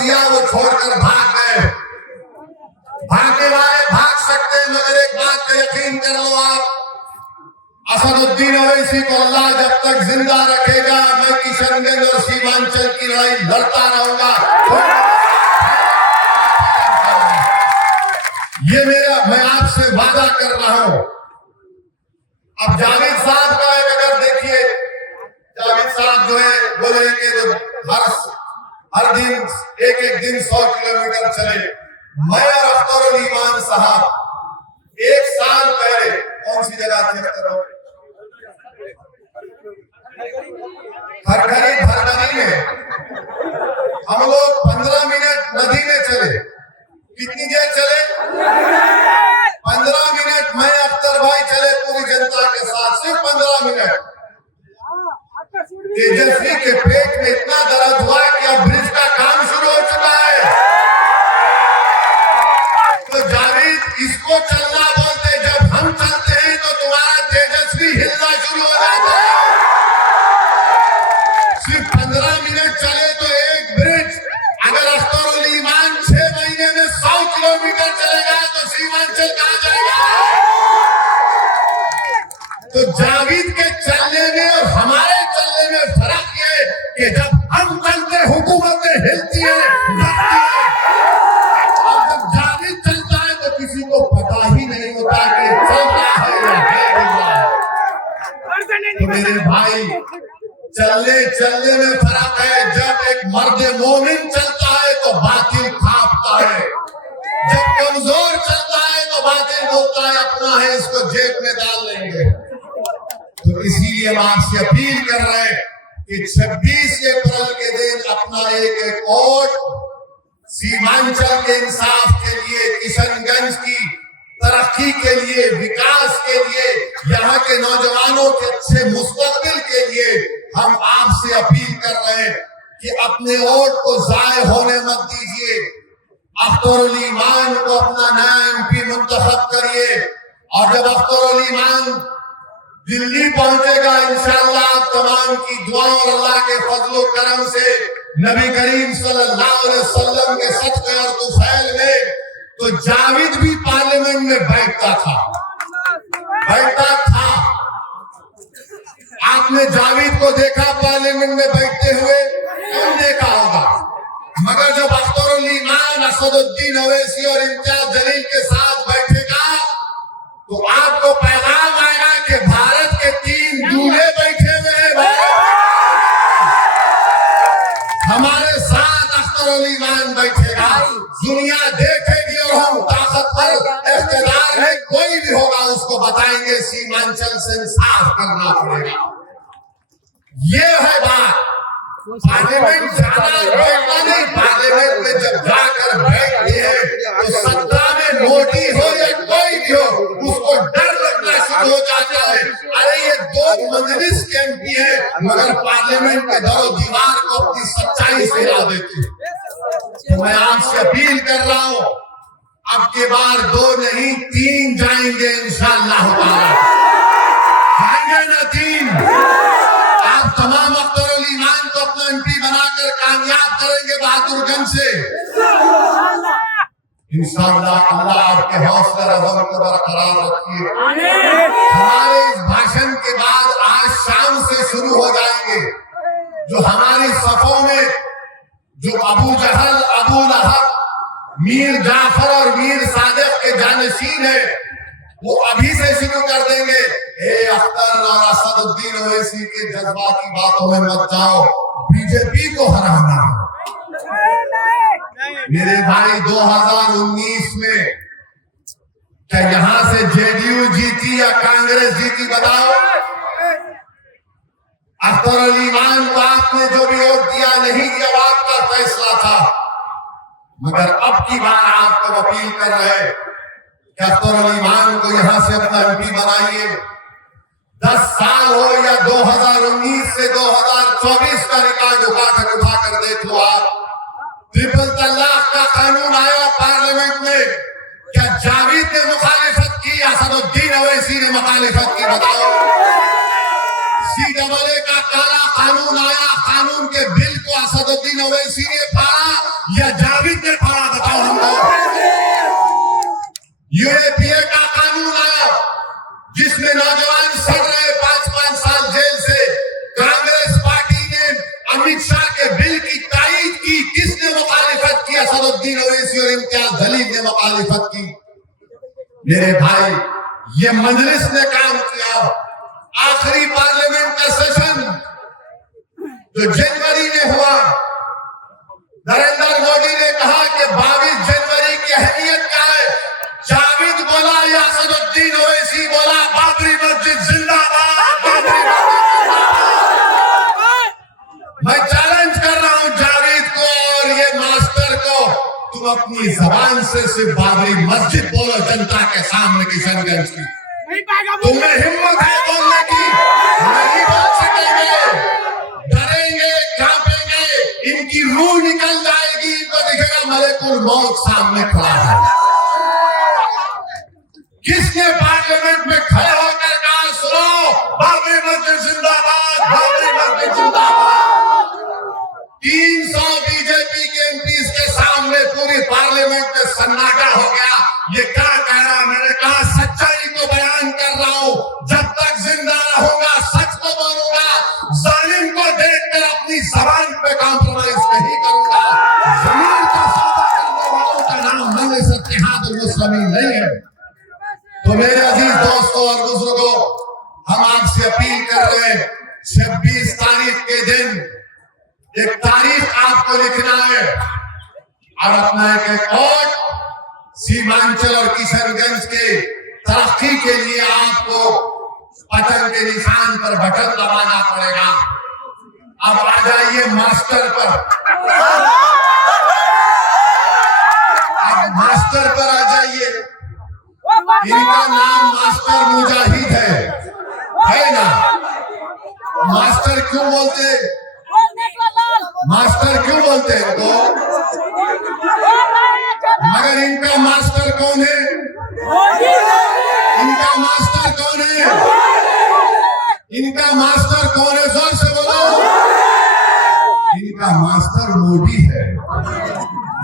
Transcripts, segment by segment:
दिया वो छोड़कर भाग गए। भागने वाले भाग सकते हैं, मगर एक बात का यकीन कर लो आप, असदुद्दीन ओवैसी को अल्लाह जब तक जिंदा रखेगा, मैं किशनगंज और सीमांचल की लड़ाई लड़ता रहूंगा। ये मैं आपसे वादा कर रहा हूं। अब जावेद साहब का एक अगर देखिए, जावेद साहब जो है बोलेंगे तो हर दिन एक दिन 100 किलोमीटर चले। मैं और अख्तरुल ईमान साहब 1 साल पहले कौन सी जगह थे भरगरी में हम लोग 15 मिनट नदी में चले। कितनी देर चले? 15 मिनट। मैं अख्तर भाई चले पूरी जनता के साथ, सिर्फ 15 मिनट। तेजस्वी के पेट में इतना दर्द हुआ कि अब ब्रिज का काम शुरू हो चुका है। तो जावेद इसको चलना बोलते, जब हम चलते हैं तो तुम्हारा तेजस्वी हिलना शुरू हो जाता है। सिर्फ 15 मिनट चले तो एक ब्रिज, अगर अख्तरुल ईमान 6 महीने में 100 किलोमीटर चलेगा तो सीमांचल कहां जाएगा? तो जावेद के चलने में और हमारे चलने में फर्क ये कि जब हम चलते हुकूमतें हिलती है, और जब जावेद चलता है तो किसी को पता ही नहीं होता कि चलता है या है। तो मेरे भाई, चलने में फर्क है। जब एक मर्द मोमिन चलता है तो बातिल कांपता है, जब कमजोर चलता है तो बातिल बोलता है अपना है, इसको जेब में डाल लेंगे। तो इसीलिए हम आपसे अपील कर रहे हैं कि 26 अप्रैल के दिन अपना एक वोट सीमांचल के इंसाफ के लिए, किशनगंज की तरक्की के लिए, विकास के लिए, यहाँ के नौजवानों के अच्छे मुस्तकबिल के लिए हम आपसे अपील कर रहे हैं कि अपने वोट को जाय होने मत दीजिए। अख्तरुल ईमान को अपना नया MP मुंतखब करिए, और जब अख्तरुल ईमान दिल्ली पहुंचेगा, इंशाअल्लाह तमाम की दुआ और अल्लाह के फजलो करम से नबी करीम सल्लल्लाहु अलैहि वसल्लम के सदक़े और तुफैल में, तो जावेद भी पार्लियामेंट में बैठता था। आपने जावेद को देखा पार्लियामेंट में बैठते हुए? कौन देखा होगा? मगर जब अख्तरुल ईमान, असदुद्दीन ओवैसी और इम्तियाज जलील के साथ बैठेगा तो आपको पैगाम आएगा कि भारत के 3 दूल्हे बैठे हुए हैं, हमारे साथ अख्तरुल ईमान बैठेगा। दुनिया देखेगी और हम ताकतवर इख्तिदार में कोई भी होगा उसको बताएंगे सीमांचल से इंसाफ करना पड़ेगा। ये है बात। पार्लियामेंट जाना बैठना नहीं, पार्लियामेंट में जब जाकर बैठते हैं तो सत्ता में मोदी हो या कोई भी हो, उसको डर लगना शुरू हो जाता है। अरे ये 2 मजलिस के MP है, मगर पार्लियामेंट के दरो दीवार को अपनी सच्चाई से हिला देते हैं। तो मैं आपसे अपील कर रहा हूँ, अब के बार 2 नहीं 3 जाएंगे इंशाअल्लाह ताला। जाएंगे ना 3? आप तमाम अख्तरुल ईमान को अपना MP बनाकर कामयाब करेंगे बहादुरगंज से इंशाअल्लाह। अल्लाह आपके हौसला रज़म को बरकरार रखिए। हमारे इस भाषण के बाद आज शाम से शुरू हो जाएंगे जो हमारी सफों में जो अबू जहल, अबू लहब, मीर जाफर और मीर सादिक के जानशीन है, वो अभी से शुरू कर देंगे। अख्तर और असदुद्दीन ओवैसी के जज्बाती बातों में मत जाओ, बीजेपी को हराना है। मेरे भाई 2019 में क्या यहां से JDU जीती या कांग्रेस जीती? बताओ। अख्तरुल ईमान को आपने जो भी वोट दिया नहीं दिया, आपका फैसला था, मगर अब की बार आपको अपील कर रहे हैं कि अख्तरुल ईमान को यहां से अपना MP बनाइए। 10 साल हो या 2019 से 2024 का रिकॉर्ड उठाकर देख लो आप। ट्रिपल तलाक का कानून आया पार्लियामेंट में, क्या जावेद ने मुखालिफत की, असदुद्दीन ओवैसी ने मुखालिफत की? बताओ। CAA का काला कानून आया, कानून के बिल को असदुद्दीन ओवैसी ने फाड़ा या जावेद ने फाड़ा? बताओ हमको। यूएपीए का कानून आया जिसमें नौजवान सड़ रहे 5-5 साल जेल से। कांग्रेस पार्टी ने अमित शाह के बिल की तायीद की। किसने मुखालिफत की? असदुद्दीन ओवैसी और इम्तियाज जलील ने मुखालिफत की। मेरे भाई, ये मजलिस ने काम किया। आखिरी पार्लियामेंट का सेशन जो जनवरी में हुआ, नरेंद्र मोदी ने कहा कि 22 जनवरी की अहमियत क्या है। जावेद बोला या असदुद्दीन ओवैसी बोला बाबरी मस्जिद जिंदाबाद, बाबरी मस्जिद जिंदाबाद। मैं चैलेंज कर रहा हूं जावेद को और ये मास्टर को, तुम अपनी जबान से सिर्फ बाबरी मस्जिद बोलो जनता के सामने किशनगंज की। तुम्हें हिम्मत है बोलने की? नहीं बोल सकेंगे, डरेंगे, कांपेंगे, इनकी रूह निकल जाएगी। इनको दिखेगा मलेकुल मौत सामने खड़ा है। किसने पार्लियामेंट में खड़े होकर कहा सुनो बाबरी मस्जिद जिंदाबाद, बाबरी मस्जिद जिंदाबाद? 300 बीजेपी के एमपीज के सामने पूरी पार्लियामेंट में सन्नाटा हो गया। ये क्या कह रहा? मैंने कहा सच्चाई को बयान कर रहा हूं। जब तक जिंदा रहूंगा सच को बोलूंगा। जालिम को देखकर अपनी जबान पे कॉम्प्रोमाइज नहीं करूंगा। जमीन का सौदा करने वालों का नाम मैंने इत्तेहादुल मुस्लिमीन नहीं है। तो मेरे अजीज दोस्तों और बुजुर्गों, हम आपसे अपील कर रहे हैं 26 तारीख के दिन एक तारीख आपको लिखना है और अपना एक वोट सीमांचल और किशनगंज के तरक्की के लिए आपको पतन के निशान पर बटन दबाना पड़ेगा। अब आ जाइए मास्टर पर। अब मास्टर पर आ जाइए। इनका नाम मास्टर मुजाहिद है ना? मास्टर क्यों बोलते? मास्टर क्यों बोलते हैं इनको? मगर इनका मास्टर कौन है? इनका मास्टर कौन है? इनका मास्टर कौन है? जोर से बोलो। इनका मास्टर मोदी है।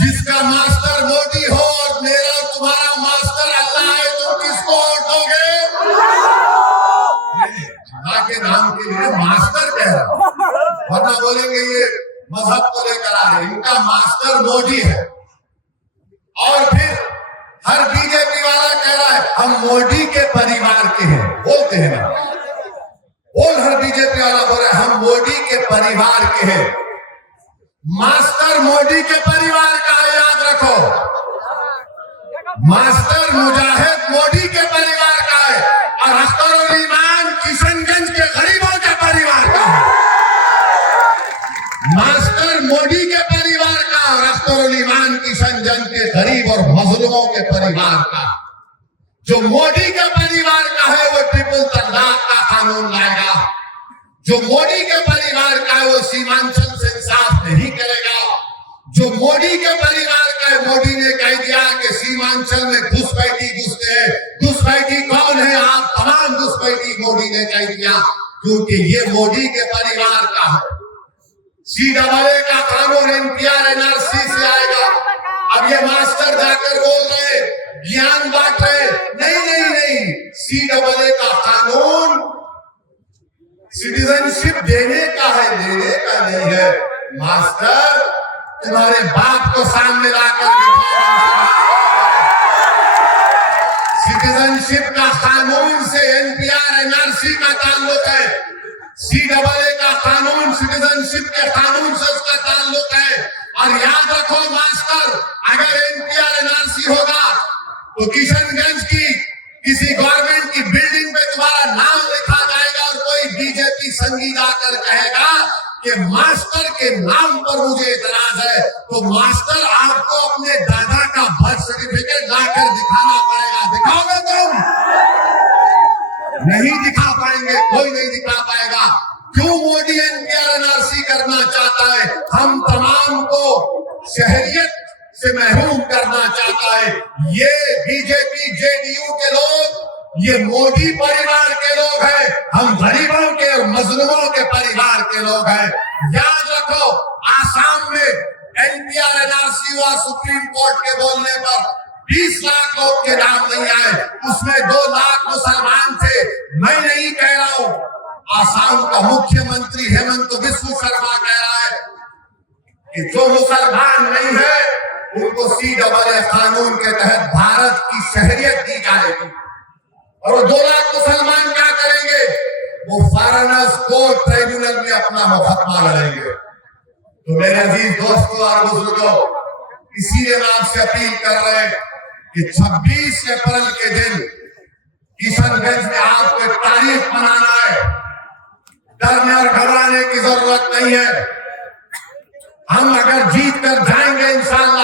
जिसका मास्टर मोदी हो और मेरा तुम्हारा मास्टर अल्लाह है, तुम किसको वोट दोगे? अल्लाह के नाम के लिए मास्टर कह रहा हूं, वरना बोलेंगे ये मजहब को लेकर आ रहे। इनका मास्टर मोदी है। और फिर हर बीजेपी वाला कह रहा है हम मोदी के परिवार के हैं। बोलते हैं ना, बोल हर बीजेपी वाला बोल रहा है हम मोदी के परिवार के हैं। मास्टर मोदी के परिवार का है, याद रखो। मास्टर मुजाहिद मोदी के परिवार का है और अख्तरुल ईमान किशनगंज के गरीबों के परिवार का है। मास्टर मोदी के परिवार का और अख्तरुल ईमान किशनगंज के गरीब और मजलूमों के परिवार का। जो मोदी के परिवार का है वो ट्रिपल तलाक का कानून लाएगा। जो मोदी के परिवार का है वो सीमांचल से इंसाफ नहीं करेगा। जो मोदी के परिवार का है, मोदी ने कह दिया कि सीमांचल में घुसपैठी घुसते हैं। घुसपैठी कौन है? आप तमाम घुसपैठी मोदी ने कह दिया, क्योंकि ये मोदी के परिवार का है। CAA का कानून NPR NRC से आएगा। अब ये मास्टर जाकर बोल रहे ज्ञान बांट रहे, नहीं, CAA का कानून सिटीजनशिप देने का है, लेने का नहीं है। मास्टर तुम्हारे बाप को सामने लाकर सिटीजनशिप का कानून से NPR NRC का ताल्लुक है। CAA का कानून सिटीजनशिप के कानून से उसका ताल्लुक है। और याद रखो मास्टर, अगर NPR NRC होगा तो किशनगंज की किसी गवर्नमेंट की बिल्डिंग पे तुम्हारा नाम लिखा जाएगा और कोई बीजेपी संगी जाकर कहेगा कि मास्टर के नाम पर मुझे इतराज है, तो मास्टर आपको अपने दादा का बर्थ सर्टिफिकेट लाकर दिखाना पड़ेगा। दिखाओगे तुम? नहीं दिखा पाएंगे, कोई नहीं दिखा पाएगा। क्यों मोदी NPR NRC करना चाहता है? हम तमाम को शहरियत से महरूम करना चाहता है। ये बीजेपी JDU के लोग, ये मोदी परिवार के लोग हैं। हम गरीबों के और मजलूमों के परिवार के लोग हैं। याद रखो, आसाम में एनपीआर एनआरसी हुआ, सुप्रीम कोर्ट के बोलने पर 20 लाख लोग के नाम नहीं आए, उसमें 2 लाख मुसलमान थे। मैं नहीं कह रहा हूं, आसाम का मुख्यमंत्री हेमंत बिस्व शर्मा कह रहा है कि जो मुसलमान नहीं है उनको CAA कानून के तहत भारत की शहरियत दी जाएगी। और वो 2 लाख मुसलमान क्या करेंगे? वो फॉरेनर्स कोर्ट ट्राइब्यूनल में अपना मुकदमा लड़ेंगे। तो मेरे अजीज दोस्तों और बुजुर्गों, इसीलिए हम आपसे अपील कर रहे हैं कि 26 अप्रैल के दिन किशनगंज में आपको एक तारीख बनाना है। डरने और घबराने की जरूरत नहीं है। हम अगर जीत कर जाएंगे इंशाअल्लाह